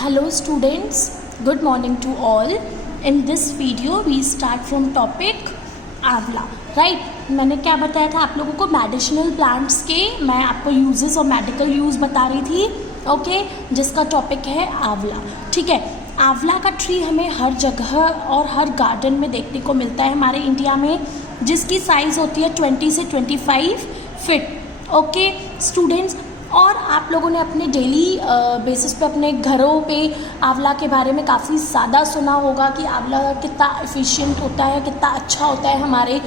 Hello students, good morning to all. In this video we start from topic आंवला. Right मैंने क्या बताया था आप लोगों को मेडिसिनल प्लांट्स के मैं आपको यूजेस और मेडिकल यूज़ बता रही थी. ओके जिसका टॉपिक है आंवला. ठीक है, आंवला का ट्री हमें हर जगह और हर गार्डन में देखने को मिलता है हमारे इंडिया में, जिसकी साइज़ होती है 20 से 25 फीट. ओके स्टूडेंट्स, और आप लोगों ने अपने डेली बेसिस पे अपने घरों पे आंवला के बारे में काफ़ी ज़्यादा सुना होगा कि आंवला कितना एफिशिएंट होता है, कितना अच्छा होता है हमारे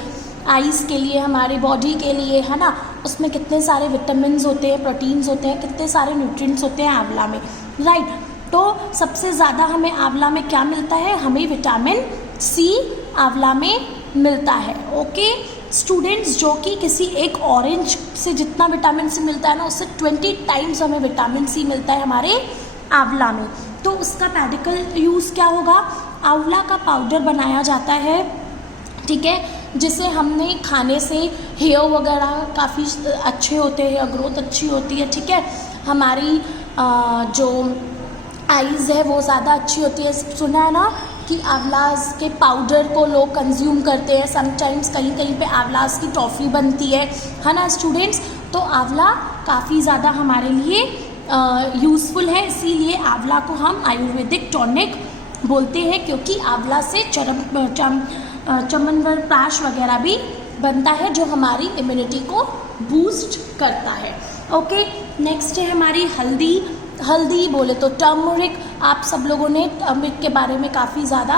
आइज़ के लिए, हमारे बॉडी के लिए, है ना. उसमें कितने सारे विटामिन्स होते हैं, प्रोटीन्स होते हैं, कितने सारे न्यूट्रिएंट्स होते हैं आंवला में. राइट, तो सबसे ज़्यादा हमें आंवला में क्या मिलता है, हमें विटामिन सी आंवला में मिलता है. ओके स्टूडेंट्स, जो कि किसी एक ऑरेंज से जितना विटामिन सी मिलता है ना, उससे 20 टाइम्स हमें विटामिन सी मिलता है हमारे आंवला में. तो उसका मेडिकल यूज़ क्या होगा, आंवला का पाउडर बनाया जाता है. ठीक है, जिसे हमने खाने से हेयर वगैरह काफ़ी अच्छे होते हैं, हेयर ग्रोथ अच्छी होती है. ठीक है, हमारी जो आइज़ है वो ज़्यादा अच्छी होती है. सुना है ना कि आंवलास के पाउडर को लोग कंज्यूम करते हैं. समटाइम्स कहीं कहीं पे आंवलास की टॉफ़ी बनती है ना स्टूडेंट्स. तो आंवला काफ़ी ज़्यादा हमारे लिए यूज़फुल है, इसीलिए आंवला को हम आयुर्वेदिक टॉनिक बोलते हैं, क्योंकि आंवला से च्यवनप्राश वगैरह भी बनता है जो हमारी इम्यूनिटी को बूस्ट करता है. ओके नेक्स्ट है हमारी हल्दी. हल्दी बोले तो टर्मरिक, आप सब लोगों ने टर्मरिक के बारे में काफ़ी ज़्यादा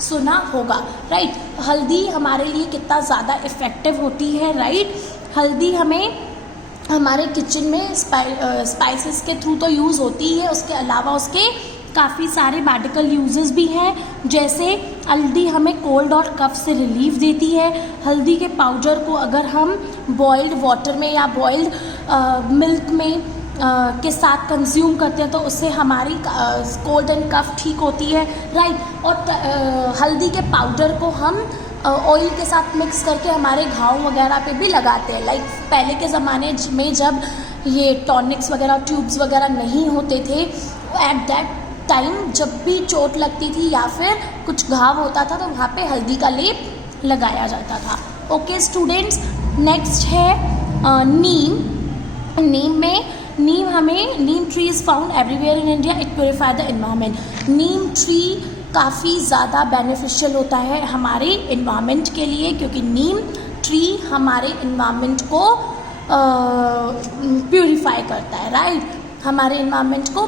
सुना होगा. राइट, हल्दी हमारे लिए कितना ज़्यादा इफ़ेक्टिव होती है. राइट, हल्दी हमें हमारे किचन में स्पाइसेस के थ्रू तो यूज़ होती है, उसके अलावा उसके काफ़ी सारे मेडिकल यूजेस भी हैं. जैसे हल्दी हमें कोल्ड और कफ से रिलीफ देती है. हल्दी के पाउडर को अगर हम बॉइल्ड वाटर में या बॉइल्ड मिल्क में के साथ कंज्यूम करते हैं तो उससे हमारी कोल्ड एंड कफ ठीक होती है. राइट, और हल्दी के पाउडर को हम ऑयल के साथ मिक्स करके हमारे घाव वगैरह पे भी लगाते हैं. लाइक पहले के ज़माने में जब ये टॉनिक्स वगैरह ट्यूब्स वगैरह नहीं होते थे, एट दैट टाइम जब भी चोट लगती थी या फिर कुछ घाव होता था तो वहाँ पे हल्दी का लेप लगाया जाता था. ओके स्टूडेंट्स, नेक्स्ट है neem. Neem tree is found everywhere in India. It purify the environment. Neem tree काफ़ी ज़्यादा बेनिफिशियल होता है हमारे एनवायरनमेंट के लिए, क्योंकि नीम ट्री हमारे एनवायरनमेंट को प्योरीफाई करता है. राइट, हमारे एनवायरनमेंट को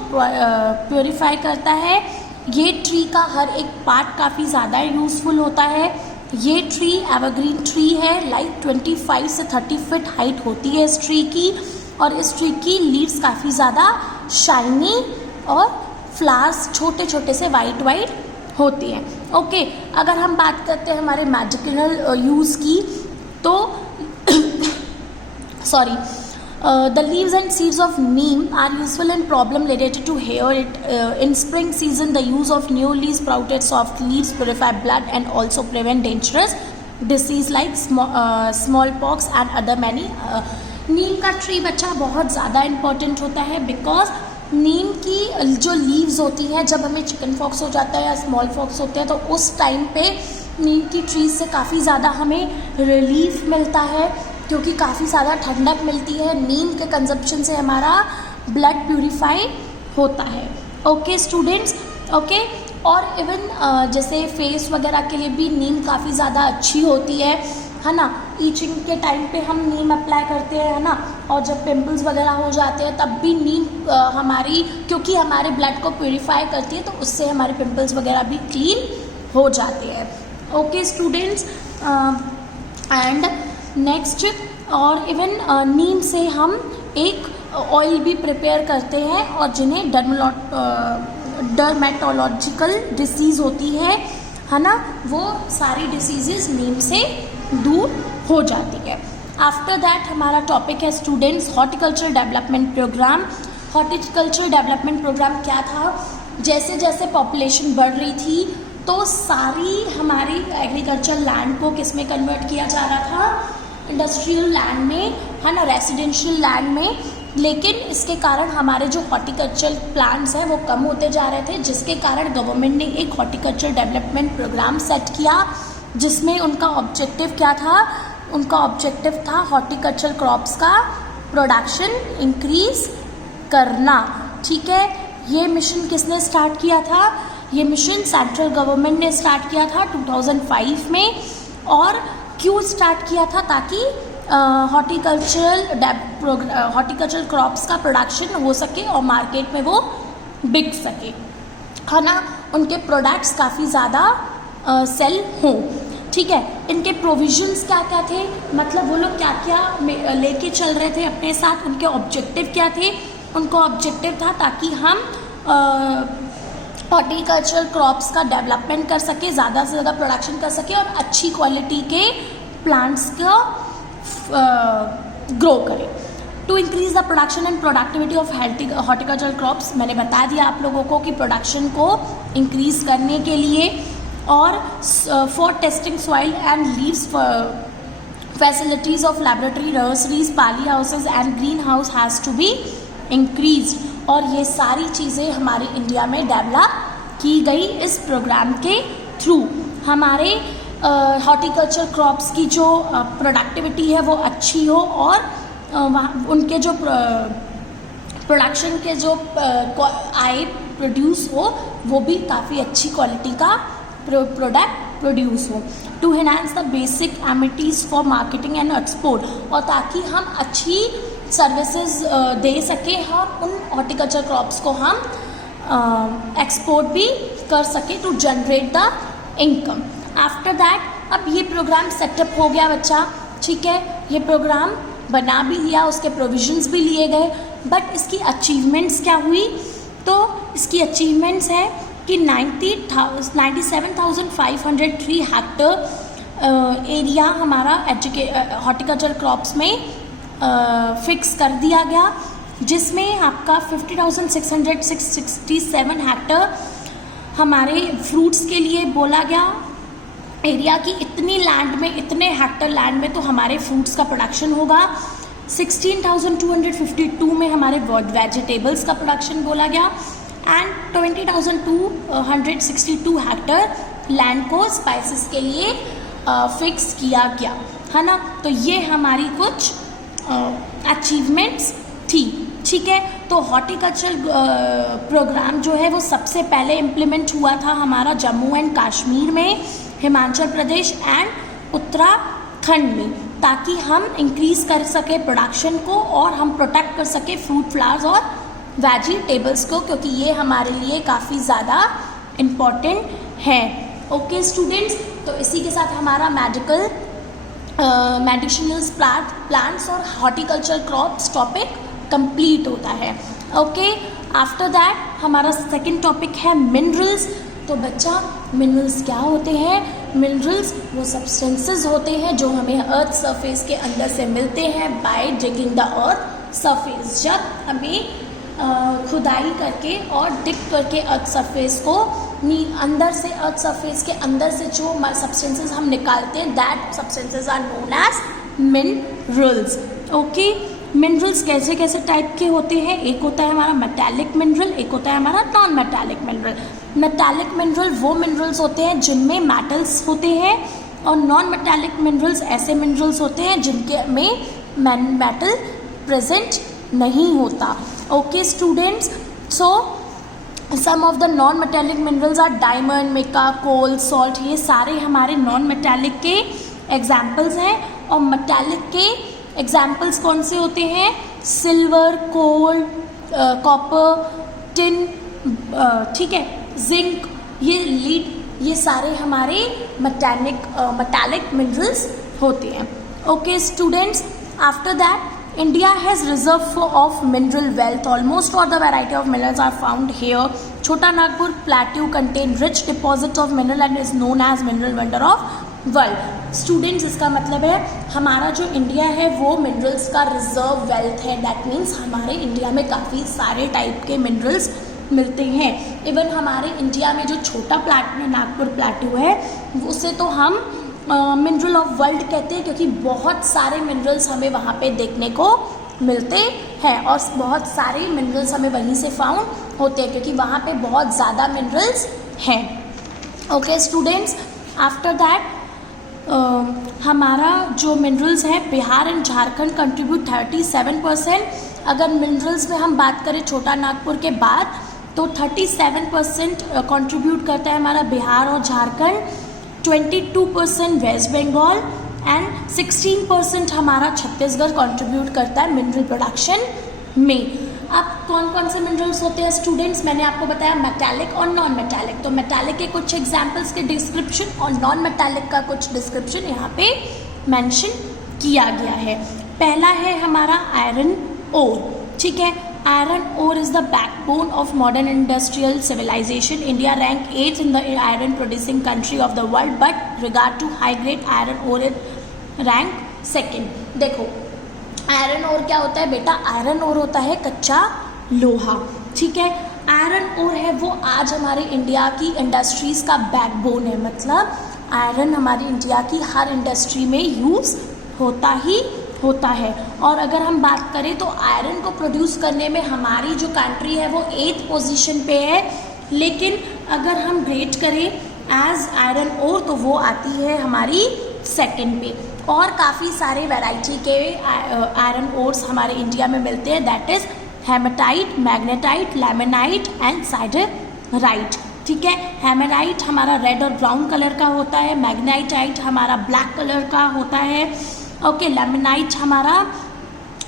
प्योरीफाई करता है. ये ट्री का हर एक पार्ट काफ़ी ज़्यादा यूज़फुल होता है. ये ट्री एवरग्रीन ट्री है. लाइक 25 से 30 फीट हाइट होती है इस ट्री की, और इस ट्री की लीव्स काफ़ी ज़्यादा शाइनी और फ्लावर्स छोटे छोटे से वाइट होती हैं. ओके, अगर हम बात करते हैं हमारे मेडिसिनल यूज़ की तो sorry, the leaves and seeds of neem are useful in problem related to hair. In spring season, the use of newly sprouted soft leaves purify blood and also prevent dangerous disease like smallpox and other many. नीम का tree बच्चा बहुत ज़्यादा important होता है, because नीम की जो leaves होती हैं, जब हमें चिकन पॉक्स हो जाता है या स्मॉल पॉक्स होते हैं तो उस टाइम पे नीम की ट्रीज से काफ़ी ज़्यादा हमें रिलीफ मिलता है, क्योंकि काफ़ी ज़्यादा ठंडक मिलती है. नीम के कंजप्शन से हमारा ब्लड प्यूरिफाई होता है. ओके स्टूडेंट्स, ओके, और इवन जैसे फेस वगैरह के लिए भी नीम काफ़ी ज़्यादा अच्छी होती है ना. ईचिंग के टाइम पे हम नीम अप्लाई करते हैं, है ना, और जब पिंपल्स वगैरह हो जाते हैं तब भी नीम हमारी, क्योंकि हमारे ब्लड को प्यूरिफाई करती है तो उससे हमारे पिंपल्स वगैरह भी क्लीन हो जाते हैं. ओके स्टूडेंट्स, एंड नेक्स्ट, और इवन नीम से हम एक ऑयल भी प्रिपेयर करते हैं, और जिन्हें डर्मेटोलॉजिकल डिसीज़ होती है ना, वो सारी डिसीजेस नीम से दूर हो जाती है. आफ्टर दैट हमारा टॉपिक है students horticulture development programme. Horticulture development programme क्या था, जैसे जैसे पॉपुलेशन बढ़ रही थी तो सारी हमारी एग्रीकल्चर लैंड को किस में कन्वर्ट किया जा रहा था, इंडस्ट्रियल लैंड में, है ना, रेसिडेंशियल लैंड में. लेकिन इसके कारण हमारे जो हॉर्टिकल्चर प्लांट्स हैं वो कम होते जा रहे थे, जिसके कारण गवर्नमेंट ने एक हॉर्टिकल्चर डेवलपमेंट प्रोग्राम सेट किया, जिसमें उनका ऑब्जेक्टिव क्या था? उनका ऑब्जेक्टिव था हॉर्टिकल्चर क्रॉप्स का प्रोडक्शन इंक्रीज करना। ठीक है, ये मिशन किसने स्टार्ट किया था? ये मिशन सेंट्रल गवर्नमेंट ने स्टार्ट किया था 2005 में। और क्यों स्टार्ट किया था? ताकि हॉर्टिकल्चरल क्रॉप्स का प्रोडक्शन हो सके और मार्केट में वो बिक सके, है ना, उनके प्रोडक्ट्स काफ़ी ज़्यादा सेल हों। ठीक है, इनके प्रोविजंस क्या क्या थे, मतलब वो लोग क्या क्या लेके चल रहे थे अपने साथ, उनके ऑब्जेक्टिव क्या थे? उनका ऑब्जेक्टिव था ताकि हम हॉर्टिकल्चरल क्रॉप्स का डेवलपमेंट कर सके, ज़्यादा से ज़्यादा प्रोडक्शन कर सके और अच्छी क्वालिटी के प्लांट्स का ग्रो करें। To increase the production and productivity of horticultural crops, मैंने बता दिया आप लोगों को कि प्रोडक्शन को इंक्रीज करने के लिए, और for testing soil and leaves facilities of laboratory, nurseries, poly houses and green house has to be increase. और ये सारी चीज़ें हमारे इंडिया में डेवलप की गई इस प्रोग्राम के थ्रू। हमारे हॉर्टिकल्चर क्रॉप्स की जो प्रोडक्टिविटी है वो अच्छी हो, और वहाँ उनके जो प्रोडक्शन के जो आय प्रोड्यूस हो वो भी काफ़ी अच्छी क्वालिटी का प्रोडक्ट प्रोड्यूस हो। To enhance the basic amenities for marketing and export, और ताकि हम अच्छी सर्विसेज दे सकें, हम उन हॉर्टिकल्चर क्रॉप्स को हम एक्सपोर्ट भी कर सकें to generate the income. After that, अब ये प्रोग्राम सेटअप हो गया बच्चा, ठीक है, ये प्रोग्राम बना भी लिया, उसके प्रोविजंस भी लिए गए, बट इसकी अचीवमेंट्स क्या हुई? तो इसकी अचीवमेंट्स है कि 97,503 हेक्टर एरिया हमारा हॉर्टिकल्चर क्रॉप्स में फिक्स कर दिया गया, जिसमें आपका 50,667 हेक्टर हमारे फ्रूट्स के लिए बोला गया एरिया की, इतनी लैंड में, इतने हेक्टर लैंड में तो हमारे फ्रूट्स का प्रोडक्शन होगा। 16,252 में हमारे वेजिटेबल्स का प्रोडक्शन बोला गया, एंड 20,262 हेक्टर लैंड को स्पाइसेस के लिए फिक्स किया गया, है ना। तो ये हमारी कुछ अचीवमेंट्स थी। ठीक है, तो हॉर्टिकल्चर प्रोग्राम जो है वो सबसे पहले इम्प्लीमेंट हुआ था हमारा जम्मू एंड कश्मीर में, हिमाचल प्रदेश एंड उत्तराखंड में, ताकि हम इंक्रीज कर सके प्रोडक्शन को और हम प्रोटेक्ट कर सके फ्रूट फ्लावर्स और वेजिटेबल्स को, क्योंकि ये हमारे लिए काफ़ी ज़्यादा इम्पॉर्टेंट है। ओके स्टूडेंट्स, तो इसी के साथ हमारा मेडिसिनल प्लांट्स और हॉर्टिकल्चर क्रॉप्स टॉपिक कंप्लीट होता है। ओके, आफ्टर दैट हमारा सेकंड टॉपिक है मिनरल्स। तो बच्चा, मिनरल्स क्या होते हैं? मिनरल्स वो सब्सटेंसेस होते हैं जो हमें अर्थ सरफेस के अंदर से मिलते हैं by digging the earth surface. जब हमें खुदाई करके और डिग करके अर्थ सरफेस को अंदर से, अर्थ सरफेस के अंदर से जो सब्सटेंसेस हम निकालते हैं, that substances are known as minerals. Okay, minerals कैसे कैसे टाइप के होते हैं? एक होता है हमारा मेटालिक मिनरल, एक होता है हमारा non metallic mineral. Metallic mineral वो मिनरल्स होते हैं जिनमें मेटल्स होते हैं, और नॉन मेटालिक मिनरल्स ऐसे मिनरल्स होते हैं जिनके में मेटल प्रेजेंट नहीं होता। Okay students, so some of the non metallic minerals are diamond, mica, coal, salt. ये सारे हमारे नॉन मेटालिक के एग्जाम्पल्स हैं। और मेटालिक के एग्जाम्पल्स कौन से होते हैं? सिल्वर, कोल, कॉपर, टिन, ठीक है, जिंक, ये लीड, ये सारे हमारे मेटालिक मिनरल्स होते हैं। Okay students, after that India has reserve of mineral wealth. Almost all the variety of minerals are found here. Chota Nagpur plateau contain rich deposit of mineral and is known as mineral wonder of world. Students, इसका मतलब है हमारा जो India है वो minerals का reserve wealth है। That means हमारे इंडिया में काफ़ी सारे टाइप के मिनरल्स मिलते हैं। इवन हमारे इंडिया में जो छोटा नागपुर प्लेटू है उसे तो हम मिनरल ऑफ वर्ल्ड कहते हैं, क्योंकि बहुत सारे मिनरल्स हमें वहाँ पे देखने को मिलते हैं और बहुत सारे मिनरल्स हमें वहीं से फाउंड होते हैं क्योंकि वहाँ पे बहुत ज़्यादा मिनरल्स हैं। ओके स्टूडेंट्स, आफ्टर दैट हमारा जो मिनरल्स है बिहार एंड झारखंड कंट्रीब्यूट 37%। अगर मिनरल्स में हम बात करें छोटा नागपुर के बाद तो 37% कंट्रीब्यूट करता है हमारा बिहार और झारखंड, 22% वेस्ट बंगाल एंड 16% हमारा छत्तीसगढ़ कंट्रीब्यूट करता है मिनरल प्रोडक्शन में। अब कौन कौन से मिनरल्स होते हैं स्टूडेंट्स, मैंने आपको बताया मेटालिक और नॉन मेटालिक। तो मेटालिक के कुछ एग्जांपल्स के डिस्क्रिप्शन और नॉन मेटालिक का कुछ डिस्क्रिप्शन यहाँ पे मेंशन किया गया है। पहला है हमारा आयरन ओर, ठीक है। Iron ore is the backbone of modern industrial civilisation. India rank 8th in the iron producing country of the world, but regard to high grade iron ore it rank 2nd। देखो iron ore क्या होता है बेटा, iron ore होता है कच्चा लोहा, ठीक है। आयरन ओर है वो आज हमारे इंडिया की इंडस्ट्रीज़ का बैकबोन है, मतलब आयरन हमारी इंडिया की हर इंडस्ट्री में यूज़ होता ही होता है। और अगर हम बात करें तो आयरन को प्रोड्यूस करने में हमारी जो कंट्री है वो 8th पोजीशन पे है, लेकिन अगर हम रेट करें एज आयरन ओर तो वो आती है हमारी 2nd पे। और काफ़ी सारे वैरायटी के आयरन ओर्स हमारे इंडिया में मिलते हैं, that is hematite, magnetite, limonite and siderite, ठीक है। हेमेराइट हमारा रेड और ब्राउन कलर का होता है, मैग्नेटाइट हमारा ब्लैक कलर का होता है, ओके। लैमेनाइट हमारा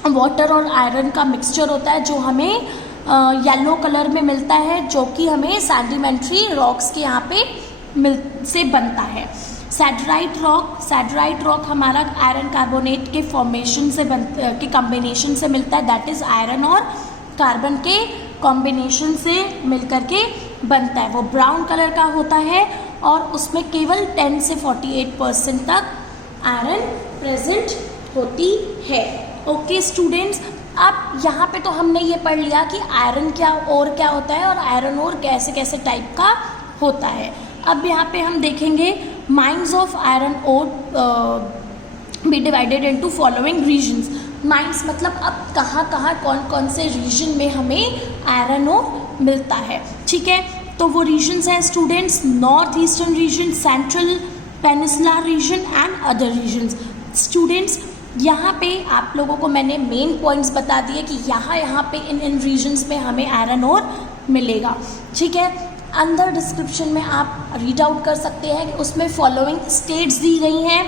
वाटर और आयरन का मिक्सचर होता है जो हमें येलो कलर में मिलता है, जो कि हमें सैडिमेंट्री रॉक्स के यहाँ पे से बनता है। सैडराइट रॉक हमारा आयरन कार्बोनेट के फॉर्मेशन से के कॉम्बिनेशन से मिलता है, दैट इज़ आयरन और कार्बन के कॉम्बिनेशन से मिलकर के बनता है। वो ब्राउन कलर का होता है और उसमें केवल 10 से 48% तक आयरन प्रेजेंट होती है। ओके स्टूडेंट्स, अब यहाँ पे तो हमने ये पढ़ लिया कि आयरन क्या होता है और आयरन ओर कैसे कैसे टाइप का होता है। अब यहाँ पे हम देखेंगे mines of iron ore be divided into following regions. Mines मतलब अब कहाँ कौन कौन से रीजन में हमें आयरन ओर मिलता है, ठीक है। तो वो रीजन्स हैं students, north eastern region, central peninsular region and other regions. Students यहाँ पे आप लोगों को मैंने मेन पॉइंट्स बता दिए कि यहाँ पे इन रीजन्स में हमें आयरन ओर मिलेगा, ठीक है। अंदर डिस्क्रिप्शन में आप रीड आउट कर सकते हैं कि उसमें फॉलोइंग स्टेट्स दी गई हैं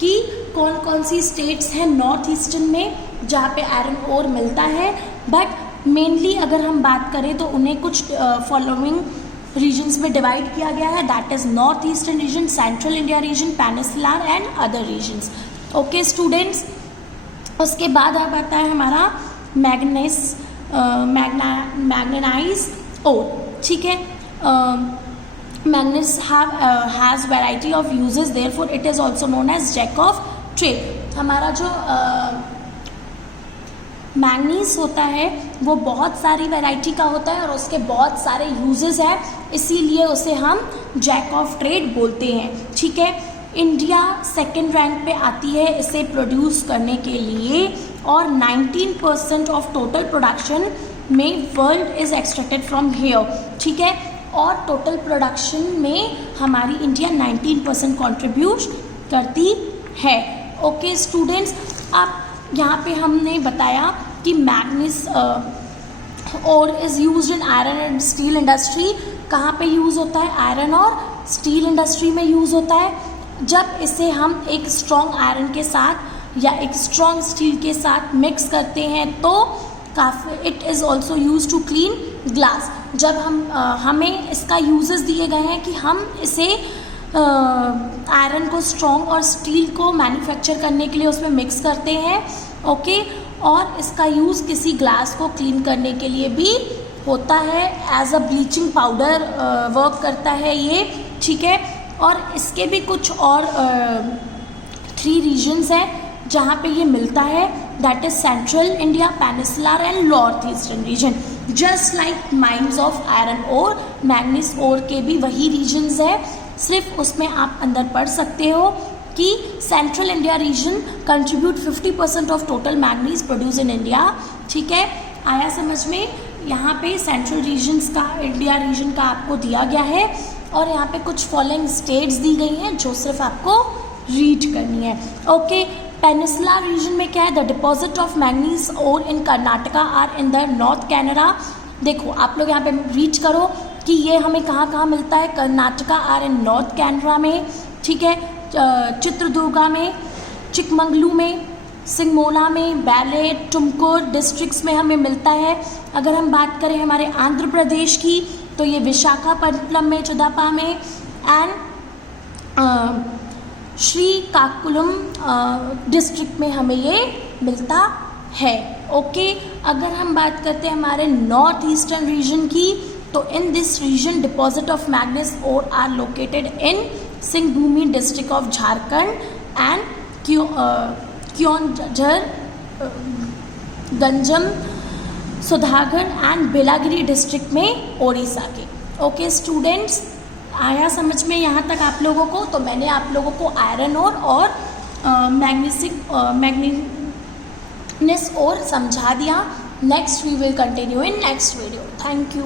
कि कौन कौन सी स्टेट्स हैं नॉर्थ ईस्टर्न में जहाँ पे आयरन ओर मिलता है, बट मेनली अगर हम बात करें तो उन्हें कुछ फॉलोइंग रीजन्स में डिवाइड किया गया है, that is north eastern region, central India region, peninsular and other regions. Okay students, उसके बाद अब आता है हमारा मैग्नेनाइज ओर, ठीक है। Manganese has variety of uses, therefore it is also known as jack of trade. हमारा जो मैग्नीज होता है वो बहुत सारी वैरायटी का होता है और उसके बहुत सारे यूजेस हैं, इसीलिए उसे हम जैक ऑफ ट्रेड बोलते हैं, ठीक है। इंडिया 2nd रैंक पे आती है इसे प्रोड्यूस करने के लिए और 19% ऑफ टोटल प्रोडक्शन में world is extracted from here, ठीक है। और टोटल प्रोडक्शन में हमारी इंडिया 19% कॉन्ट्रीब्यूट करती है। ओके स्टूडेंट्स, अब यहाँ पे हमने बताया कि मैग्नीज और is used in iron and steel industry. कहाँ पे यूज़ होता है? आयरन और स्टील इंडस्ट्री में यूज़ होता है। जब इसे हम एक स्ट्रॉन्ग आयरन के साथ या एक स्ट्रॉन्ग स्टील के साथ मिक्स करते हैं तो काफ़ी it is also use to clean glass. जब हमें इसका यूजेस दिए गए हैं कि हम इसे आयरन को स्ट्रॉन्ग और स्टील को मैन्युफैक्चर करने के लिए उसमें मिक्स करते हैं, ओके। और इसका यूज़ किसी ग्लास को क्लीन करने के लिए भी होता है, as a bleaching powder work करता है ये, ठीक है। और इसके भी कुछ और 3 रीजन्स हैं जहाँ पे ये मिलता है, that is central India, peninsular and north eastern region. Just like mines of iron ore, manganese ore के भी वही रीजन्स है, सिर्फ उसमें आप अंदर पढ़ सकते हो कि central India reason contribute 50% of total manganese produce in India. ठीक है, आया समझ में? यहाँ पे सेंट्रल रीजन्स का, इंडिया रीजन का आपको दिया गया है और यहाँ पे कुछ फॉलोइंग स्टेट्स दी गई हैं जो सिर्फ आपको रीड करनी है। ओके, पेनिसुला रीजन में क्या है? द डिपॉजिट ऑफ मैग्नीज और in Karnataka or in the north Canara. देखो आप लोग यहाँ पे रीड करो कि ये हमें कहाँ कहाँ मिलता है। Karnataka or in North Kanara में, ठीक है, चित्रदुर्गा में, चिकमंगलू में, सिंगमोला में, बैले, टुमकुर डिस्ट्रिक्ट्स में हमें मिलता है। अगर हम बात करें हमारे आंध्र प्रदेश की तो ये विशाखापट्टनम में, चुदापा में एंड श्रीकाकुलम डिस्ट्रिक्ट में हमें ये मिलता है। ओके, अगर हम बात करते हैं हमारे नॉर्थ ईस्टर्न रीजन की तो in this region deposit of manganese ore are located in Singhbhum district of Jharkhand and Keonjhar, Ganjam, Sundargarh and Belagiri district में ओडिशा के। ओके स्टूडेंट्स, आया समझ में यहाँ तक आप लोगों को? तो मैंने आप लोगों को आयरन और मैग्नीज और समझा दिया। Next we will continue in next video. Thank you.